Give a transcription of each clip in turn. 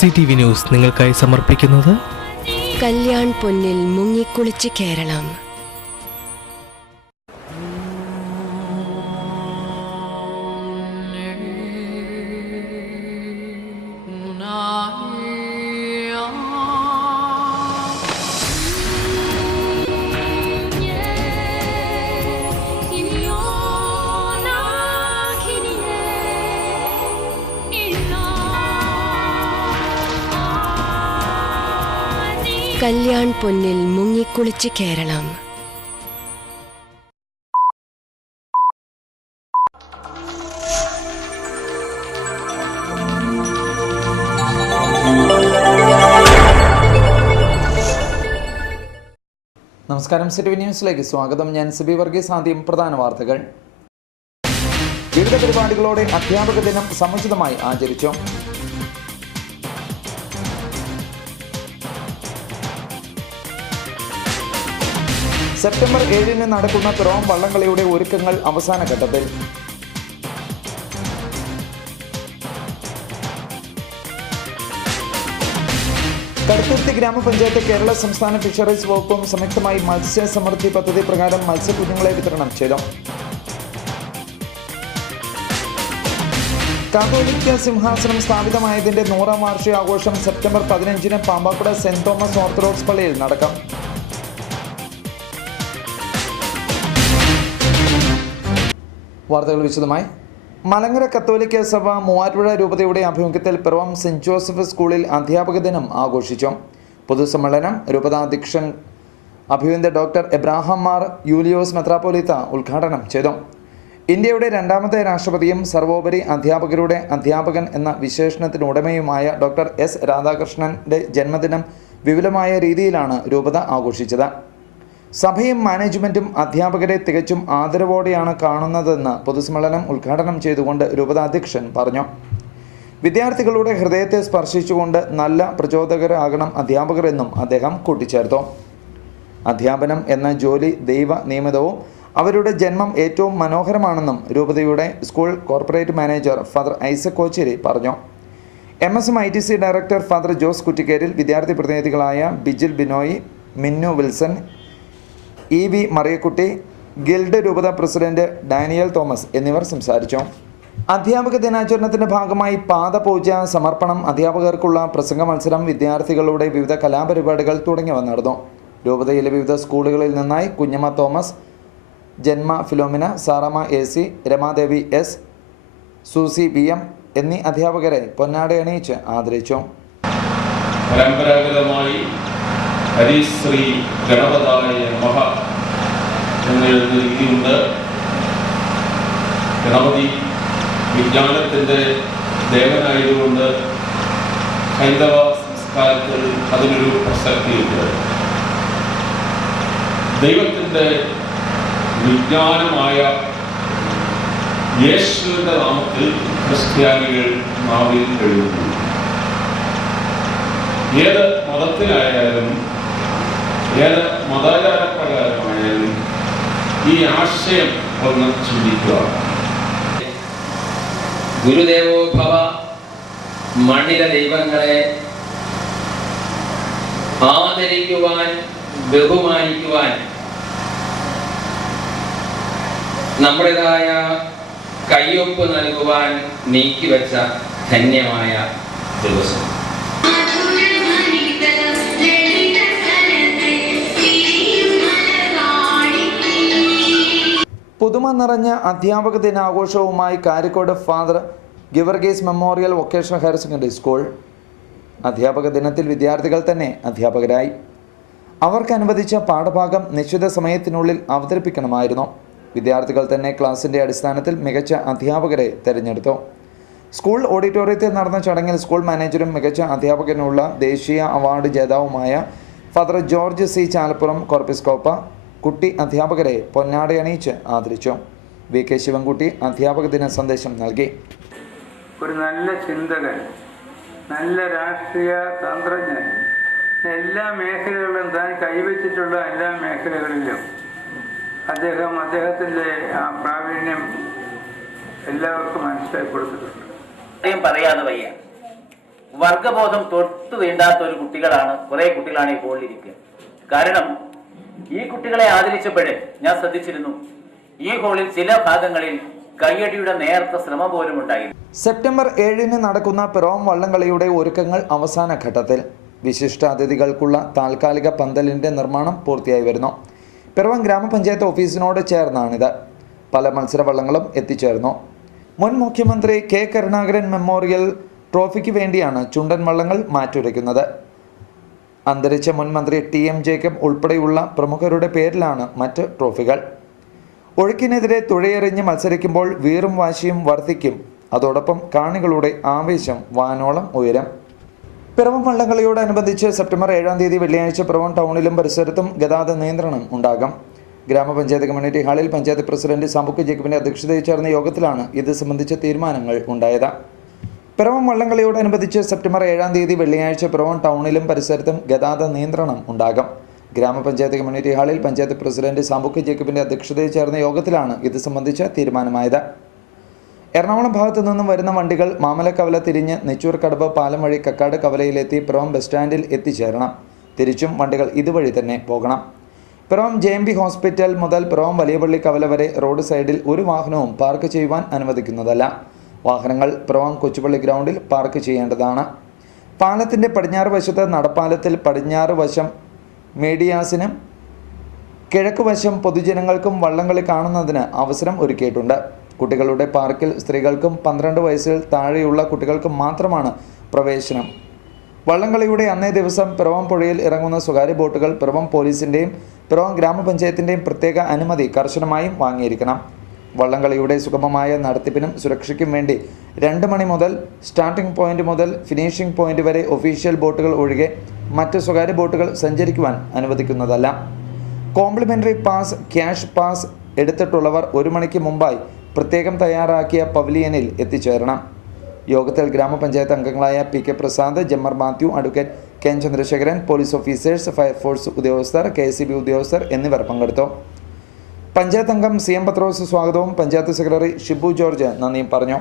CTV news നിങ്ങൾക്കായി സമർപ്പിക്കുന്നത് കല്യാൺ പൊന്നിൽ മുങ്ങിക്കുളിച്ച് കേരളം. കല്യാൺ പൊന്നിൽ മുങ്ങിക്കുളിച്ച് കേരളം. നമസ്കാരം, CTV ന്യൂസിലേക്ക് സ്വാഗതം. ഞാൻ സിബി വർഗീസ്. ആദ്യം പ്രധാന വാർത്തകൾ. വിവിധ പരിപാടികളോടെ അധ്യാപക ദിനം സമുചിതമായി ആചരിച്ചു. സെപ്റ്റംബർ 7-ന് നടക്കുന്ന പിറവം വള്ളംകളിയുടെ ഒരുക്കങ്ങൾ അവസാന ഘട്ടത്തിൽ. കടുത്തുരുത്തി ഗ്രാമപഞ്ചായത്ത് കേരള സംസ്ഥാന ഫിഷറീസ് വകുപ്പും സംയുക്തമായി മത്സ്യ സമൃദ്ധി പദ്ധതി പ്രകാരം മത്സ്യക്കുഞ്ഞുങ്ങളെ വിതരണം ചെയ്തു. കാതോലിക്ക സിംഹാസനം സ്ഥാപിതമായതിന്റെ 100ാം വാർഷികാഘോഷം സെപ്റ്റംബർ 15-ന് പാമ്പാക്കുട സെന്റ് തോമസ് ഓർത്തഡോക്സ് പള്ളിയിൽ നടക്കും. വാർത്തകൾ വിശദമായി. മലങ്കര കത്തോലിക്ക സഭ മൂവാറ്റുപുഴ രൂപതയുടെ ആഭിമുഖ്യത്തിൽ പിറവം സെന്റ് ജോസഫ് സ്കൂളിൽ അധ്യാപക ദിനം ആഘോഷിച്ചു. പൊതുസമ്മേളനം രൂപതാധ്യക്ഷൻ അഭിവന്ദ്യ ഡോക്ടർ എബ്രാഹാം മാർ യൂലിയോസ് മെത്രാപ്പോലീത്ത ഉദ്ഘാടനം ചെയ്തു. ഇന്ത്യയുടെ 2ാമത്തെ രാഷ്ട്രപതിയും സർവോപരി അധ്യാപകരുടെ അധ്യാപകൻ എന്ന വിശേഷണത്തിനുടമയുമായ ഡോക്ടർ എസ് രാധാകൃഷ്ണന്റെ ജന്മദിനം വിപുലമായ രീതിയിലാണ് രൂപത ആഘോഷിച്ചത്. സഭയും മാനേജ്മെന്റും അധ്യാപകരെ തികച്ചും ആദരവോടെയാണ് കാണുന്നതെന്ന് പൊതുസമ്മേളനം ഉദ്ഘാടനം ചെയ്തുകൊണ്ട് രൂപതാധ്യക്ഷൻ പറഞ്ഞു. വിദ്യാർത്ഥികളുടെ ഹൃദയത്തെ സ്പർശിച്ചുകൊണ്ട് നല്ല പ്രചോദകരാകണം അധ്യാപകർ എന്നും അദ്ദേഹം കൂട്ടിച്ചേർത്തു. അധ്യാപനം എന്ന ജോലി ദൈവ നിയമിതവും അവരുടെ ജന്മം ഏറ്റവും മനോഹരമാണെന്നും രൂപതയുടെ school corporate manager father Isaac Kochery പറഞ്ഞു. MSM-ITC ഡയറക്ടർ ഫാദർ ജോസ് കുറ്റിക്കേരിൽ, വിദ്യാർത്ഥി പ്രതിനിധികളായ ബിജിൽ ബിനോയി, മിന്നു വിൽസൺ, EV മറിയക്കുട്ടി, ഗിൽഡ് രൂപത പ്രസിഡന്റ് ഡാനിയൽ തോമസ് എന്നിവർ സംസാരിച്ചു. അധ്യാപക ദിനാചരണത്തിന്റെ ഭാഗമായി പാദപൂജ, സമർപ്പണം, അധ്യാപകർക്കുള്ള പ്രസംഗ മത്സരം, വിദ്യാർത്ഥികളുടെ വിവിധ കലാപരിപാടികൾ തുടങ്ങിയവ നടന്നു. രൂപതയിലെ വിവിധ സ്കൂളുകളിൽ നിന്നായി Kunjamma Thomas, Janma Philomina, Saramma AC, Ramadevi S, Susy BM എന്നീ അധ്യാപകരെ പൊന്നാട അണിയിച്ച് ആദരിച്ചു. പരമ്പരാഗതമായി ഹരിശ്രീ ഗണപതായ മഹ എന്നെഴുതുന്ന രീതിയുണ്ട്. ഗണപതി വിജ്ഞാനത്തിൻ്റെ ദേവനായതുകൊണ്ട് ഹൈന്ദവ സംസ്കാരത്തിൽ അതിനൊരു പ്രസക്തിയുണ്ട്. ദൈവത്തിൻ്റെ വിജ്ഞാനമായ യേശുവിൻ്റെ നാമത്തിൽ ക്രിസ്ത്യാനികൾ നാവിൽ എഴുതുന്നു. ഏത് മതത്തിലായാലും ഏത് മതാചാരപ്രകാരമായാലും ഈ ആശയം ഒന്ന് ചിന്തിക്കുക. ഗുരുദേവോ ഭവ, മണ്ണിലെ ദൈവങ്ങളെ ആദരിക്കുവാൻ, ബഹുമാനിക്കുവാൻ നമ്മുടേതായ കയ്യൊപ്പ് നൽകുവാൻ നീക്കിവെച്ച ധന്യമായ ദിവസം. പുതുമ നിറഞ്ഞ അധ്യാപക ദിനാഘോഷവുമായി Karikode father Geevarghese memorial vocational higher secondary school. അധ്യാപക ദിനത്തിൽ വിദ്യാർത്ഥികൾ തന്നെ അധ്യാപകരായി. അവർക്ക് അനുവദിച്ച പാഠഭാഗം നിശ്ചിത സമയത്തിനുള്ളിൽ അവതരിപ്പിക്കണമായിരുന്നു. വിദ്യാർത്ഥികൾ തന്നെ ക്ലാസിൻ്റെ അടിസ്ഥാനത്തിൽ മികച്ച അധ്യാപകരെ തിരഞ്ഞെടുത്തു. സ്കൂൾ ഓഡിറ്റോറിയത്തിൽ നടന്ന ചടങ്ങിൽ സ്കൂൾ മാനേജരും മികച്ച അധ്യാപകനുള്ള ദേശീയ അവാർഡ് ജേതാവുമായ ഫാദർ ജോർജ് C ചാലപ്പുറം കോർപ്പിസ്കോപ്പ കുട്ടി അധ്യാപകരെ പൊന്നാടയണിയിച്ച് ആദരിച്ചു. VK ശിവൻകുട്ടി അധ്യാപക ദിന സന്ദേശം നൽകി. ഒരു നല്ല ചിന്തകൻ, നല്ല രാഷ്ട്രീയ തന്ത്രജ്ഞൻ, എല്ലാ മേഖലകളിലും താൻ കൈവച്ചിട്ടുള്ള എല്ലാ മേഖലകളിലും അദ്ദേഹത്തിൻ്റെ ആ പ്രാവീണ്യം എല്ലാവർക്കും മനസ്സിലാക്കി കൊടുത്തിട്ടുണ്ട്. പറയാതെ വയ്യ. വർഗബോധം തൊട്ടു തീണ്ടാത്ത ഒരു കുറേ കുട്ടികളാണ് ഈ ഹോളിലിരിക്കുക. കാരണം ഈ കുട്ടികളെ ആദരിച്ചപ്പോഴേ ഞാൻ ശ്രദ്ധിച്ചിരുന്നു, ഈ ഹോളിൽ ചില ഭാഗങ്ങളിൽ കയ്യടിയുടെ നേർത്ത ശ്രമം പോലും ഉണ്ടായില്ല. സെപ്റ്റംബർ 7 നടക്കുന്ന പിറവം വള്ളംകളിയുടെ ഒരുക്കങ്ങൾ അവസാന ഘട്ടത്തിൽ. വിശിഷ്ടാതിഥികൾക്കുള്ള താൽക്കാലിക പന്തലിന്റെ നിർമ്മാണം പൂർത്തിയായി വരുന്നു. പിറവം ഗ്രാമപഞ്ചായത്ത് ഓഫീസിനോട് ചേർന്നാണിത്. പല മത്സരവള്ളങ്ങളും എത്തിച്ചേർന്നു. മുൻ മുഖ്യമന്ത്രി കെ കരുണാകരൻ മെമ്മോറിയൽ ട്രോഫിക്ക് വേണ്ടിയാണ് ചുണ്ടൻ വള്ളങ്ങൾ മാറ്റുരയ്ക്കുന്നത്. അന്തരിച്ച മുൻ മന്ത്രി TM ജേക്കബ് ഉൾപ്പെടെയുള്ള പ്രമുഖരുടെ പേരിലാണ് മറ്റ് ട്രോഫികൾ. ഒഴുക്കിനെതിരെ തുഴയെറിഞ്ഞ് മത്സരിക്കുമ്പോൾ വീറും വാശിയും വർദ്ധിക്കും. അതോടൊപ്പം കാണികളുടെ ആവേശം വാനോളം ഉയരും. പിറവം വള്ളംകളിയോടനുബന്ധിച്ച് സെപ്റ്റംബർ 7 വെള്ളിയാഴ്ച പിറവം ടൗണിലും പരിസരത്തും ഗതാഗത നിയന്ത്രണം ഉണ്ടാകും. ഗ്രാമപഞ്ചായത്ത് കമ്മ്യൂണിറ്റി ഹാളിൽ പഞ്ചായത്ത് പ്രസിഡന്റ് സാബുക്ക് ജേക്കബിന്റെ അധ്യക്ഷതയിൽ ചേർന്ന യോഗത്തിലാണ് ഇത് സംബന്ധിച്ച തീരുമാനങ്ങൾ ഉണ്ടായത്. പിറവം വള്ളംകളിയോടനുബന്ധിച്ച് സെപ്റ്റംബർ 7 വെള്ളിയാഴ്ച പിറവം ടൗണിലും പരിസരത്തും ഗതാഗത നിയന്ത്രണം ഉണ്ടാകും. ഗ്രാമപഞ്ചായത്ത് കമ്മ്യൂണിറ്റി ഹാളിൽ പഞ്ചായത്ത് പ്രസിഡന്റ് സാബുക്ക് ജേക്കബിന്റെ അധ്യക്ഷതയിൽ ചേർന്ന യോഗത്തിലാണ് ഇത് സംബന്ധിച്ച തീരുമാനമായത്. എറണാകുളം ഭാഗത്തു നിന്നും വരുന്ന വണ്ടികൾ മാമലക്കവല തിരിഞ്ഞ് നെച്ചൂർ കടവ് പാലം വഴി കക്കാട് കവലയിലെത്തി പിറവം ബസ് സ്റ്റാൻഡിൽ എത്തിച്ചേരണം. തിരിച്ചും വണ്ടികൾ ഇതുവഴി തന്നെ പോകണം. പിറവം JMB ഹോസ്പിറ്റൽ മുതൽ പിറവം വലിയപള്ളി കവല വരെ റോഡ് സൈഡിൽ ഒരു വാഹനവും പാർക്ക് ചെയ്യുവാൻ അനുവദിക്കുന്നതല്ല. വാഹനങ്ങൾ പിറവം കൊച്ചുപള്ളി ഗ്രൗണ്ടിൽ പാർക്ക് ചെയ്യേണ്ടതാണ്. പാലത്തിൻ്റെ പടിഞ്ഞാറ് വശത്ത് നടപ്പാലത്തിൽ പടിഞ്ഞാറ് വശം മീഡിയാസിനും കിഴക്ക് വശം പൊതുജനങ്ങൾക്കും വള്ളംകളി കാണുന്നതിന് അവസരം ഒരുക്കിയിട്ടുണ്ട്. കുട്ടികളുടെ പാർക്കിൽ സ്ത്രീകൾക്കും 12 വയസ്സിൽ താഴെയുള്ള കുട്ടികൾക്കും മാത്രമാണ് പ്രവേശനം. വള്ളംകളിയുടെ അന്നേ ദിവസം പിറവം പുഴയിൽ ഇറങ്ങുന്ന സ്വകാര്യ ബോട്ടുകൾ പിറവം പോലീസിൻ്റെയും പിറവം ഗ്രാമപഞ്ചായത്തിൻ്റെയും പ്രത്യേക അനുമതി കർശനമായും വാങ്ങിയിരിക്കണം. വള്ളംകളിയുടെ സുഗമമായ നടത്തിപ്പിനും സുരക്ഷയ്ക്കും വേണ്ടി 2 മണി മുതൽ സ്റ്റാർട്ടിംഗ് പോയിന്റ് മുതൽ ഫിനിഷിംഗ് പോയിന്റ് വരെ ഒഫീഷ്യൽ ബോട്ടുകൾ ഒഴികെ മറ്റ് സ്വകാര്യ ബോട്ടുകൾ സഞ്ചരിക്കുവാൻ അനുവദിക്കുന്നതല്ല. കോംപ്ലിമെൻ്ററി പാസ്, ക്യാഷ് പാസ് എടുത്തിട്ടുള്ളവർ 1 മണിക്ക് മുമ്പായി പ്രത്യേകം തയ്യാറാക്കിയ പവലിയനിൽ എത്തിച്ചേരണം. യോഗത്തിൽ ഗ്രാമപഞ്ചായത്ത് അംഗങ്ങളായ PK പ്രസാദ്, ജമ്മർ Mathew, advocate KN Chandrasekharan, police officers, fire force ഉദ്യോഗസ്ഥർ, KSEB ഉദ്യോഗസ്ഥർ എന്നിവർ പങ്കെടുത്തു. പഞ്ചായത്ത് അംഗം CM പത്രോസ് സ്വാഗതവും പഞ്ചായത്ത് സെക്രട്ടറി ഷിബു ജോർജ് നന്ദിയും പറഞ്ഞു.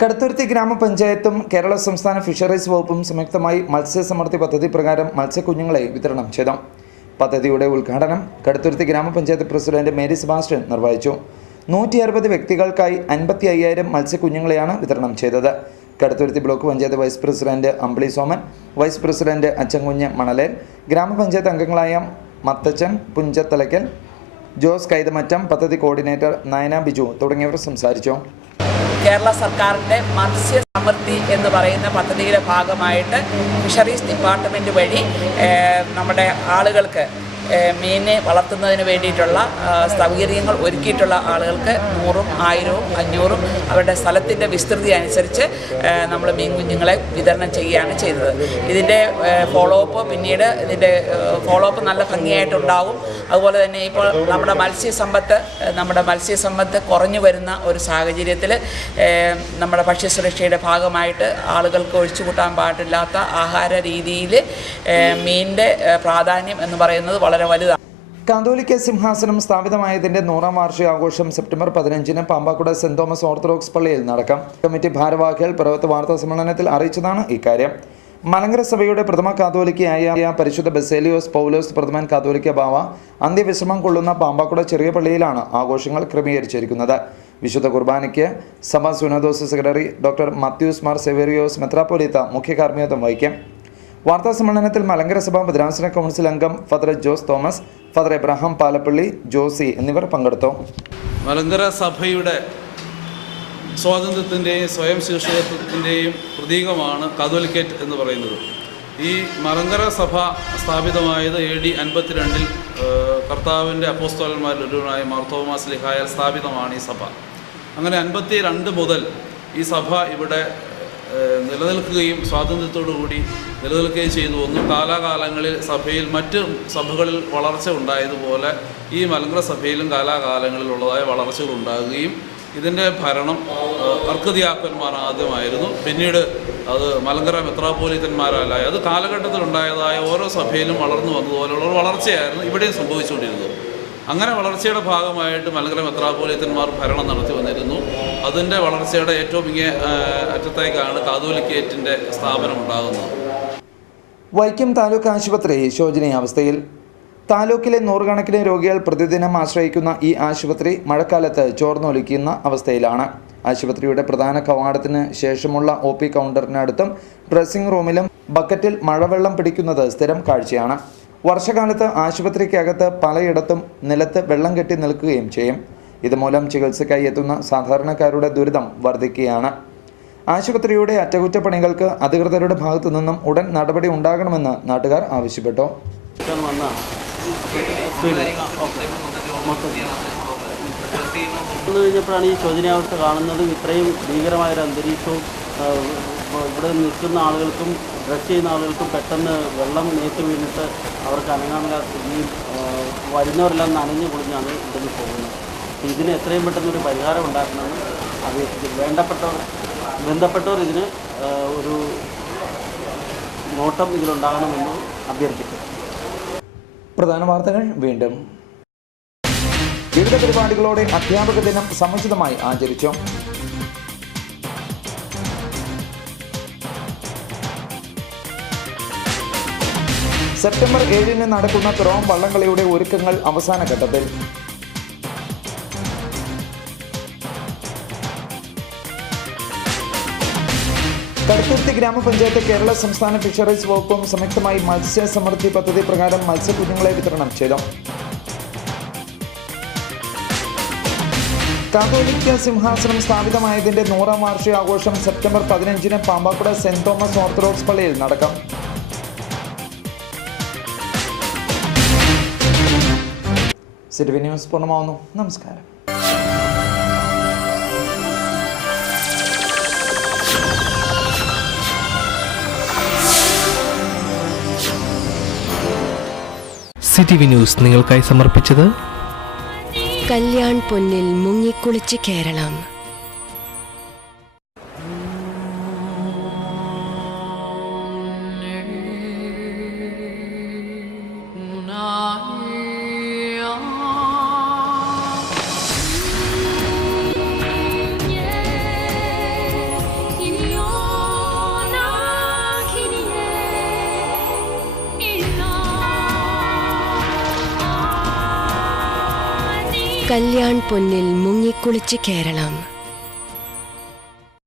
കടുത്തുരുത്തി ഗ്രാമപഞ്ചായത്തും കേരള സംസ്ഥാന ഫിഷറീസ് വകുപ്പും സംയുക്തമായി മത്സ്യസമൃദ്ധി പദ്ധതി പ്രകാരം മത്സ്യക്കുഞ്ഞുങ്ങളെ വിതരണം ചെയ്തു. പദ്ധതിയുടെ ഉദ്ഘാടനം കടുത്തുരുത്തി ഗ്രാമപഞ്ചായത്ത് പ്രസിഡന്റ് മേരി സെബാസ്റ്റ്യൻ നിർവഹിച്ചു. 160 വ്യക്തികൾക്കായി 55,000 മത്സ്യക്കുഞ്ഞുങ്ങളെയാണ് വിതരണം ചെയ്തത്. Kaduthuruthy block panchayat vice president Ambili Soman, vice president Achankunju Manalel, ഗ്രാമപഞ്ചായത്ത് അംഗങ്ങളായ മത്തച്ചൻ പുഞ്ചത്തലയ്ക്കൽ, ജോസ് കൈതമറ്റം, പദ്ധതി കോർഡിനേറ്റർ നയന ബിജു തുടങ്ങിയവർ സംസാരിച്ചു. കേരള സർക്കാരിൻ്റെ മത്സ്യ സമൃദ്ധി എന്ന് പറയുന്ന പദ്ധതിയുടെ ഭാഗമായിട്ട് ഫിഷറീസ് ഡിപ്പാർട്ട്മെൻറ്റ് വഴി നമ്മുടെ ആളുകൾക്ക് മീനെ വളർത്തുന്നതിന് വേണ്ടിയിട്ടുള്ള സൗകര്യങ്ങൾ ഒരുക്കിയിട്ടുള്ള ആളുകൾക്ക് 100ഉം 1000ഉം 500ഉം അവരുടെ സ്ഥലത്തിൻ്റെ വിസ്തൃതി അനുസരിച്ച് നമ്മൾ മീൻ കുഞ്ഞുങ്ങളെ വിതരണം ചെയ്യുകയാണ് ചെയ്തത്. ഇതിൻ്റെ പിന്നീട് ഇതിൻ്റെ ഫോളോ അപ്പ് നല്ല ഭംഗിയായിട്ടുണ്ടാവും. അതുപോലെ തന്നെ ഇപ്പോൾ നമ്മുടെ മത്സ്യസമ്പത്ത് കുറഞ്ഞു വരുന്ന ഒരു സാഹചര്യത്തിൽ നമ്മുടെ ഭക്ഷ്യസുരക്ഷയുടെ ഭാഗമായിട്ട് ആളുകൾക്ക് ഒഴിച്ചുകൂട്ടാൻ പാടില്ലാത്ത ആഹാര രീതിയിൽ മീനിൻ്റെ പ്രാധാന്യം എന്ന് പറയുന്നത് വളരെ വലുതാണ്. കാതോലിക്ക സിംഹാസനം സ്ഥാപിതമായതിന്റെ 100ാം വാർഷികാഘോഷം September 15 Pampakuda saint Thomas Orthodox പള്ളിയിൽ നടക്കും. കമ്മിറ്റി ഭാരവാഹികൾ പിറവത്ത് വാർത്താ സമ്മേളനത്തിൽ അറിയിച്ചതാണ് ഇക്കാര്യം. മലങ്കര സഭയുടെ പ്രഥമ കാതോലിക്കയായ പരിശുദ്ധ ബസേലിയോസ് പൗലോസ് പ്രഥമൻ കാതോലിക്ക ബാവ അന്ത്യവിശ്രമം കൊള്ളുന്ന പാമ്പാക്കുട ചെറിയ പള്ളിയിലാണ് ആഘോഷങ്ങൾ ക്രമീകരിച്ചിരിക്കുന്നത്. വിശുദ്ധ കുർബാനയ്ക്ക് സഭ സുനദോസ് സെക്രട്ടറി ഡോക്ടർ മത്യൂസ് മാർ സെവേറിയോസ് മെത്രാപ്പൊലീത്ത മുഖ്യ കാർമ്മികത്വം വഹിക്കും. വാർത്താ സമ്മേളനത്തിൽ മലങ്കര സഭ ഭദ്രാസന കൗൺസിൽ അംഗം father Jose Thomas, father Abraham Palappilly, Josy എന്നിവർ പങ്കെടുത്തു. മലങ്കര സഭയുടെ സ്വാതന്ത്ര്യത്തിൻ്റെയും സ്വയം ശീർഷകത്വത്തിൻ്റെയും പ്രതീകമാണ് കാതോലിക്കേറ്റ് എന്ന് പറയുന്നത്. ഈ മലങ്കര സഭ സ്ഥാപിതമായത് AD 52 കർത്താവിൻ്റെ അപ്പോസ്തലന്മാരിൽ ഒരുവനായ മാർ തോമാ ശ്ലീഹായാൽ സ്ഥാപിതമാണ് ഈ സഭ. അങ്ങനെ 52 മുതൽ ഈ സഭ ഇവിടെ നിലനിൽക്കുകയും സ്വാതന്ത്ര്യത്തോടുകൂടി നിലനിൽക്കുകയും ചെയ്തു വന്നു. കാലാകാലങ്ങളിൽ സഭയിൽ മറ്റ് സഭകളിൽ വളർച്ച ഉണ്ടായതുപോലെ ഈ മലങ്കര സഭയിലും കാലാകാലങ്ങളിലുള്ളതായ വളർച്ചകൾ ഉണ്ടാകുകയും ഇതിൻ്റെ ഭരണം അർക്കദിയാക്കന്മാർ ആദ്യമായിരുന്നു. പിന്നീട് അത് മലങ്കര മെത്രാപ്പോലീത്തന്മാരാലായി അത് കാലഘട്ടത്തിലുണ്ടായതായ ഓരോ സഭയിലും വളർന്നു വന്നതുപോലെയുള്ള വളർച്ചയായിരുന്നു ഇവിടെയും സംഭവിച്ചുകൊണ്ടിരുന്നത്. അങ്ങനെ വളർച്ചയുടെ ഭാഗമായിട്ട് മലങ്കര മെത്രാപ്പോലീത്തന്മാർ ഭരണം നടത്തി വന്നിരുന്നു. അതിൻ്റെ വളർച്ചയുടെ ഏറ്റവും ഇങ്ങേ അറ്റത്തേക്കാണ് കാതോലിക്കേറ്റിൻ്റെ സ്ഥാപനം ഉണ്ടാകുന്നത്. വൈക്കം താലൂക്ക് ആശുപത്രി ശോചനീയാവസ്ഥയിൽ. താലൂക്കിലെ നൂറുകണക്കിന് രോഗികൾ പ്രതിദിനം ആശ്രയിക്കുന്ന ഈ ആശുപത്രി മഴക്കാലത്ത് ചോർന്നൊലിക്കുന്ന അവസ്ഥയിലാണ്. ആശുപത്രിയുടെ പ്രധാന കവാടത്തിന് ശേഷമുള്ള OP കൗണ്ടറിനടുത്തും ഡ്രസ്സിംഗ് റൂമിലും ബക്കറ്റിൽ മഴവെള്ളം പിടിക്കുന്നത് സ്ഥിരം കാഴ്ചയാണ്. വർഷകാലത്ത് ആശുപത്രിക്കകത്ത് പലയിടത്തും നിലത്ത് വെള്ളം കെട്ടി നിൽക്കുകയും ചെയ്യും. ഇതുമൂലം ചികിത്സയ്ക്കായി എത്തുന്ന സാധാരണക്കാരുടെ ദുരിതം വർദ്ധിക്കുകയാണ്. ആശുപത്രിയുടെ അറ്റകുറ്റപ്പണികൾക്ക് അധികൃതരുടെ ഭാഗത്തു നിന്നും ഉടൻ നടപടി ഉണ്ടാകണമെന്ന് നാട്ടുകാർ ആവശ്യപ്പെട്ടു. കഴിഞ്ഞപ്പോഴാണ് ഈ ശോചനീയാവസ്ഥ കാണുന്നതും ഇത്രയും ഭീകരമായൊരു അന്തരീക്ഷവും ഇവിടെ നിൽക്കുന്ന ആളുകൾക്കും ഡ്രസ് ചെയ്യുന്ന ആളുകൾക്കും പെട്ടെന്ന് വെള്ളം നേറ്റ് വീണിട്ട് അവർക്ക് അനങ്ങാനുള്ള സ്ഥിതിയും വരുന്നവരെല്ലാം നനഞ്ഞു കുളിഞ്ഞാണ് ഇവിടുന്ന് പോകുന്നത്. ഇതിന് എത്രയും പെട്ടെന്നൊരു പരിഹാരം ഉണ്ടാക്കണമെന്ന് അപേക്ഷിക്കുന്നു. ബന്ധപ്പെട്ടവർ ഇതിന് ഒരു നോട്ടം ഇതിലുണ്ടാകണമെന്ന് അഭ്യർത്ഥിക്കുന്നു. പ്രധാന വാർത്തകൾ വീണ്ടും. വിവിധ പരിപാടികളോടെ അധ്യാപക ദിനം സമുചിതമായി ആചരിച്ചു. സെപ്റ്റംബർ 7-ന് നടക്കുന്ന പിറവം വള്ളംകളിയുടെ ഒരുക്കങ്ങൾ അവസാന ഘട്ടത്തിൽ. കടുത്തുരുത്തി ഗ്രാമപഞ്ചായത്ത് കേരള സംസ്ഥാന ഫിഷറീസ് വകുപ്പും സംയുക്തമായി മത്സ്യ സമൃദ്ധി പദ്ധതി പ്രകാരം മത്സ്യക്കുഞ്ഞുങ്ങളെ വിതരണം ചെയ്തു. കാതോലിക്ക സിംഹാസനം സ്ഥാപിതമായതിന്റെ 100ാം വാർഷികാഘോഷം സെപ്റ്റംബർ 15-ന് പാമ്പാക്കുട സെന്റ് തോമസ് ഓർത്തഡോക്സ് പള്ളിയിൽ നടക്കും. സിറ്റി ന്യൂസ് പൂർണ്ണമാവുന്നു. നമസ്കാരം. സിറ്റി ന്യൂസ് നിങ്ങൾക്കായി സമർപ്പിച്ചത് കല്യാൺ പൊന്നിൽ മുങ്ങിക്കുളിച്ച് കേരളം. കല്യാൺ പൊന്നിൽ മുങ്ങിക്കുളിച്ച് കേരളം.